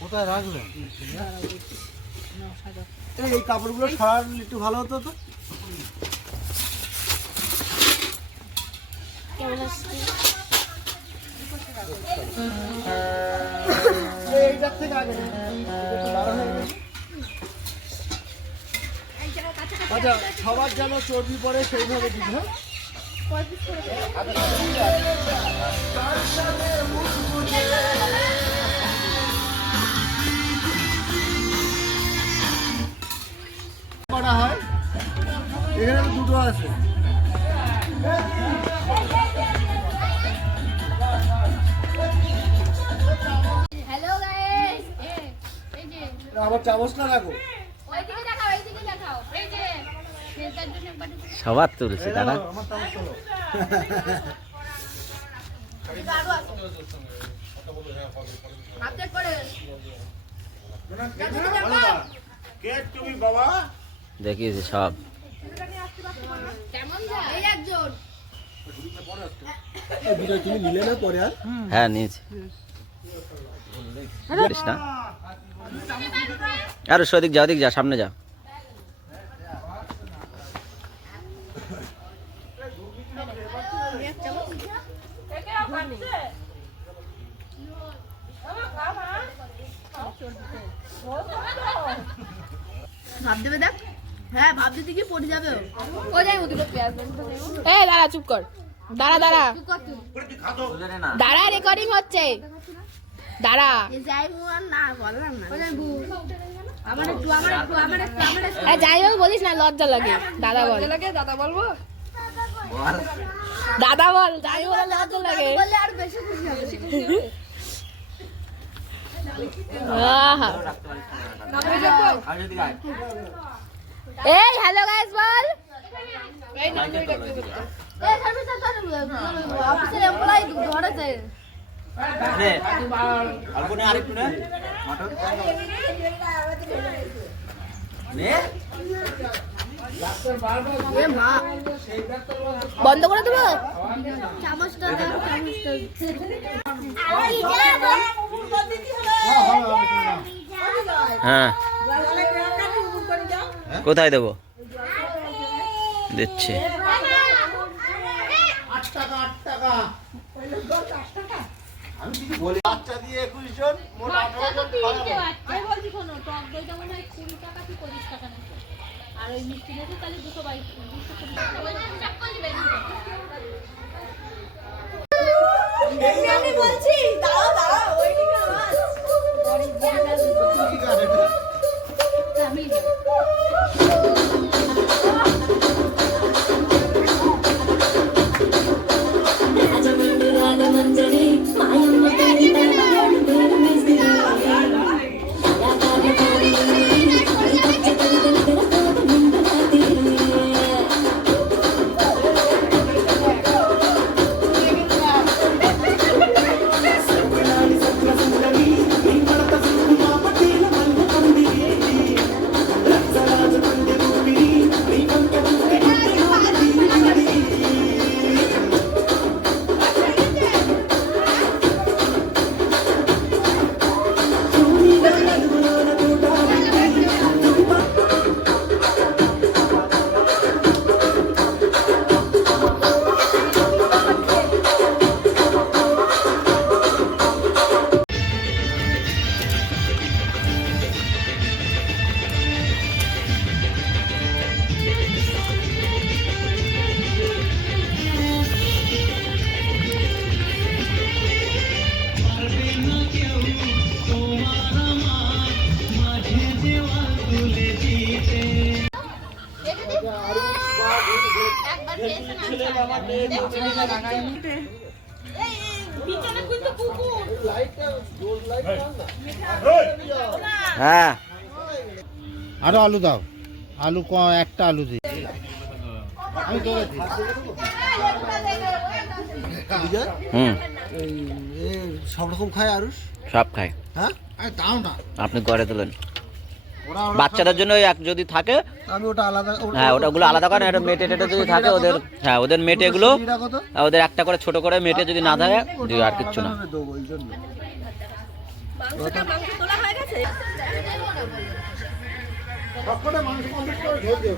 কোথায় রাখবেন? এই কাপড়গুলো সরালে একটু ভালো হতো তো। আচ্ছা, সবার যেন চর্বি পরে সেইভাবে দিন। হ্যাঁ, করা হয়। এখানে দুটো আছে। আমার চামচটা রাখো। সবার তুলছে দাদা। দেখিয়েছে সব। তুমি নিলে না পরে? আর হ্যাঁ নিয়েছি। না আর সদিক যা, ওদিক যা, সামনে যা। ভাব দেবে দেখ। হ্যাঁ, ভাব দিতে গিয়ে পড়ে যাবে। ও যাই ওদিকে পেঁয়াজ এই দাঁড়া, চুপ কর। দাঁড়া দাঁড়া দাঁড়া, রেকর্ডিং হচ্ছে। দাঁড়া যাই আর না বললাম না। যাই হোক বলিস না, লজ্জা লাগে। দাদা বল। দাদা বলবো? দাদা বল। যাই বলে লজ্জা লাগে। আর বেশি খুশি হবে। এই হ্যালো গাইস বল। এই নাম্বারটা কি করতে? এই সার্ভিসটা তো অফিসের এমপ্লয়ি ধরেছে। রে অল্প না আরেকটু না মটর নে। এ মা বন্ধ করে দেবো। চামচটা দাও, চামচটা। হ্যাঁ, কোথায় দেবো? দিচ্ছি। 8 টাকা 8 টাকা। আমি কিছু বলি বাচ্চা দিয়ে 21 জন মোট 18 জন খাওয়াবো। বলছি শোনো, টক দইটা মনে হয় 20 টাকা কি 25 টাকা না। আর ওই মিষ্টি নেছে তাহলে 222 220 টাকা। আমি বলছি দাও দাও ওইদিকে আওয়াজ। আমি হ্যাঁ, আরো আলু দাও। আলু একটা আলু দিই আমি। বিজয় হুম এই এ সব রকম খায় আরুষ সব খায়। হ্যাঁ আরে দাও না আপনি করে তোলেন ওরা বাচ্চাদের জন্য ওই এক যদি থাকে, আমি ওটা আলাদা হ্যাঁ ওটাগুলো আলাদা করেন। এটা মেটে টেটে যদি থাকে ওদের, হ্যাঁ ওদের মেটেগুলো, কত ওদের একটা করে ছোট করে মেটে যদি না থাকে আর কিচ্ছু না। আলাদাভাবে দেবো ওই জন্য সবকটা মাংস কমপ্লিট করে ঢেউ দেব